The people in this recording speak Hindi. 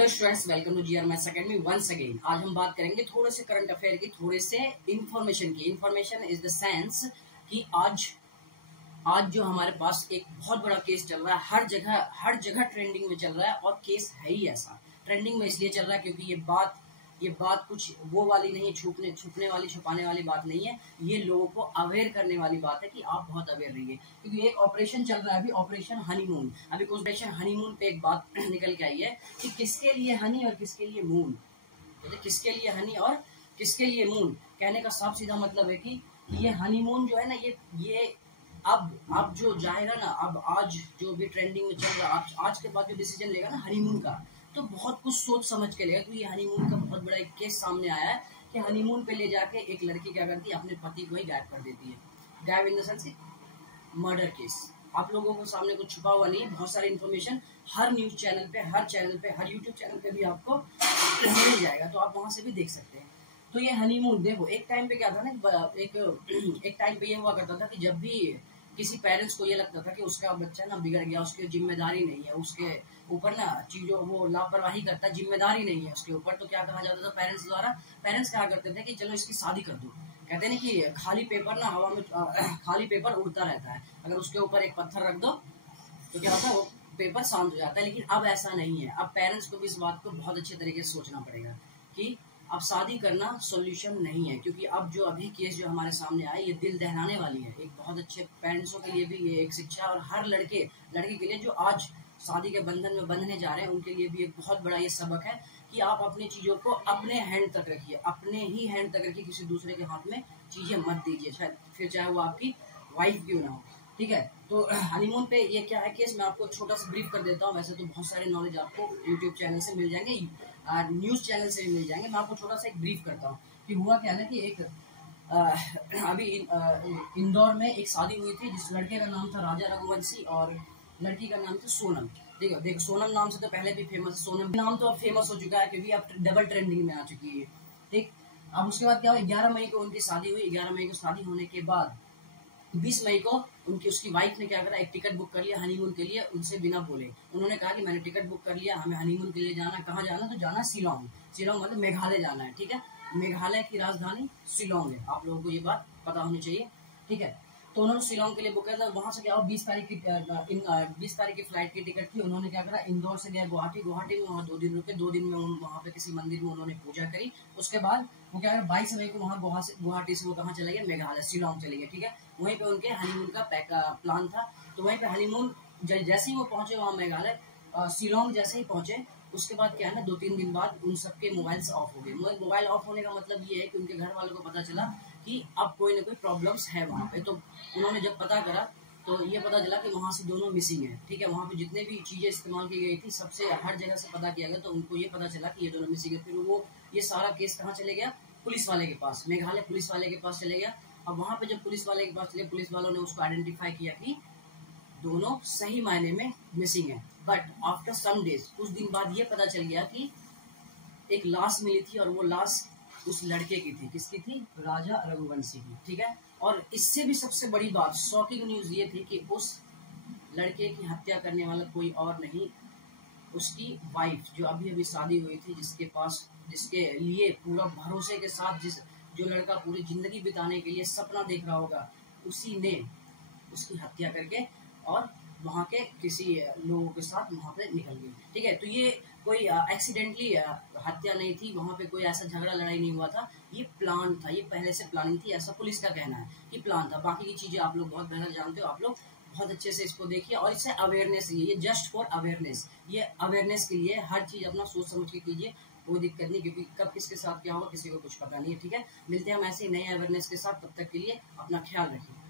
Hello students, welcome to GR maths academy once again. आज हम बात करेंगे थोड़े से करंट अफेयर की, थोड़े से इंफॉर्मेशन की। इंफॉर्मेशन इज द सेंस कि आज जो हमारे पास एक बहुत बड़ा केस चल रहा है, हर जगह ट्रेंडिंग में चल रहा है। और केस है ही ऐसा, ट्रेंडिंग में इसलिए चल रहा है क्योंकि ये बात कुछ वो वाली नहीं है, छुपने वाली छुपाने वाली बात नहीं है। ये लोगों को अवेयर करने वाली बात है कि आप बहुत अवेयर रहिए, क्योंकि एक ऑपरेशन चल रहा है अभी, ऑपरेशन हनीमून। अभी ऑपरेशन हनीमून पे एक बात निकल के आई है कि किसके लिए हनी और किसके लिए मून। किसके लिए हनी और किसके लिए मून कहने का साफ सीधा मतलब है कि ये हनीमून जो है ना, ये अब जो जाएगा ना, अब आज जो भी ट्रेंडिंग में चल रहा है, आज के बाद जो डिसीजन लेगा ना हनीमून का, तो बहुत कुछ सोच समझ के लेगा। क्योंकि ये हनीमून का बहुत बड़ा एक केस सामने आया है कि हनीमून पे ले जाके एक लड़की क्या करती है, अपने पति को ही गायब कर देती है। गायब in the sense murder case. आप लोगों को सामने कुछ छुपा हुआ नहीं है, बहुत सारी इन्फॉर्मेशन हर न्यूज चैनल पे, हर यूट्यूब चैनल पे भी आपको मिल जाएगा, तो आप वहां से भी देख सकते हैं। तो ये हनीमून देखो, एक टाइम पे क्या था ना, एक टाइम पे ये हुआ करता था कि जब भी किसी पेरेंट्स को ये लगता था कि उसका बच्चा ना बिगड़ गया, उसकी जिम्मेदारी नहीं है, उसके ऊपर ना चीजों वो लापरवाही करता है, जिम्मेदारी नहीं है उसके ऊपर, तो क्या कहा जाता था पेरेंट्स द्वारा? पेरेंट्स क्या करते थे कि चलो इसकी शादी कर दो। कहते हैं कि खाली पेपर ना हवा में खाली पेपर उड़ता रहता है, अगर उसके ऊपर एक पत्थर रख दो तो क्या होता है, वो पेपर शांत हो जाता है। लेकिन अब ऐसा नहीं है। अब पेरेंट्स को भी इस बात को बहुत अच्छे तरीके से सोचना पड़ेगा कि अब शादी करना सॉल्यूशन नहीं है, क्योंकि अब जो अभी केस जो हमारे सामने आए, ये दिल दहलाने वाली है। एक बहुत अच्छे पेरेंट्सों के लिए भी ये एक शिक्षा, और हर लड़के के लिए जो आज शादी के बंधन में बंधने जा रहे हैं, उनके लिए भी एक बहुत बड़ा ये सबक है कि आप अपनी चीजों को अपने हैंड तक रखिए, अपने ही हैंड तक रखिए, किसी दूसरे के हाथ में चीजें मत दीजिए, फिर चाहे वो आपकी वाइफ क्यों ना हो। ठीक है, तो हनीमून पे ये क्या है केस, मैं आपको छोटा सा ब्रीफ कर देता हूँ। वैसे तो बहुत सारे नॉलेज आपको यूट्यूब चैनल से मिल जाएंगे, न्यूज चैनल से भी मिल जाएंगे। मैं आपको छोटा सा एक ब्रीफ करता हूँ कि हुआ क्या है कि एक अभी इंदौर में एक शादी हुई थी, जिस लड़के का नाम था राजा रघुवंशी और लड़की का नाम था सोनम। देखो सोनम नाम से तो पहले भी फेमस, सोनम नाम तो अब फेमस हो चुका है क्योंकि अब डबल ट्रेंडिंग में आ चुकी है। ठीक, अब उसके बाद क्या हुआ, 11 मई को उनकी शादी हुई। 11 मई को शादी होने के बाद 20 मई को उसकी वाइफ ने क्या करा, एक टिकट बुक कर लिया हनीमून के लिए, उनसे बिना बोले। उन्होंने कहा कि मैंने टिकट बुक कर लिया, हमें हनीमून के लिए जाना। कहाँ जाना? तो जाना शिलोंग मतलब मेघालय जाना है। ठीक है, मेघालय की राजधानी शिलोंग है, आप लोगों को ये बात पता होनी चाहिए। ठीक है, तो उन्होंने शिलोंग के लिए बुक किया था। वहां से क्या हुआ, 20 तारीख की फ्लाइट की टिकट थी। उन्होंने क्या करा, इंदौर से गए गुवाहाटी में वहाँ 2 दिन रुके। 2 दिन में वहाँ पे किसी मंदिर में उन्होंने पूजा करी। उसके बाद वो क्या करा, 22 मई को वहाँ गुवाहाटी से वो कहाँ चले गए, मेघालय शिलोंग चले गए। ठीक है, वहीं पे उनके हनीमून का प्लान था। तो वहीं पे हनीमून जैसे ही वो पहुंचे वहाँ मेघालय, शिलोंग जैसे ही पहुंचे, उसके बाद क्या है ना, 2-3 दिन बाद उन सबके मोबाइल ऑफ हो गए। मोबाइल ऑफ होने का मतलब ये है कि उनके घर वालों को पता चला कि अब कोई ना कोई प्रॉब्लम्स है वहाँ पे। तो उन्होंने जब पता करा तो ये पता चला कि वहाँ से दोनों मिसिंग है। ठीक है, वहाँ पे जितने भी चीजें इस्तेमाल की गई थी, सबसे हर जगह से पता किया गया, तो उनको ये पता चला कि ये दोनों मिसिंग है। फिर वो ये सारा केस कहाँ चले गया, पुलिस वाले के पास, मेघालय पुलिस वाले के पास चले गया। अब वहाँ पे जब पुलिस वाले के पास चले, पुलिस वालों ने उसको आइडेंटिफाई किया कि दोनों सही मायने में मिसिंग है। बट आफ्टर सम डेज, कुछ दिन बाद ये पता चल गया कि एक लाश मिली थी, और वो लाश उस लड़के की थी। किसकी थी? राजा रघुवंशी की। ठीक है, और इससे भी सबसे बड़ी बात, शॉकिंग न्यूज ये थी कि उस लड़के की हत्या करने वाला कोई और नहीं, उसकी वाइफ, जो अभी शादी हुई थी, जिसके लिए पूरा भरोसे के साथ जो लड़का पूरी जिंदगी बिताने के लिए सपना देख रहा होगा, उसी ने उसकी हत्या करके और वहाँ के किसी लोगों के साथ वहाँ पे निकल गई। ठीक है, तो ये कोई एक्सीडेंटली हत्या नहीं थी, वहाँ पे कोई ऐसा झगड़ा लड़ाई नहीं हुआ था, ये प्लान था, ये पहले से प्लानिंग थी, ऐसा पुलिस का कहना है कि प्लान था। बाकी की चीजें आप लोग बहुत बेहतर जानते हो, आप लोग बहुत अच्छे से इसको देखिए। और इससे अवेयरनेस, ये जस्ट फॉर अवेयरनेस, ये अवेयरनेस के लिए हर चीज अपना सोच समझ के कीजिए, कोई दिक्कत नहीं, क्योंकि कब किसके साथ क्या होगा किसी को कुछ पता नहीं है। ठीक है, मिलते हैं हम ऐसे ही नए अवेयरनेस के साथ, तब तक के लिए अपना ख्याल रखिए।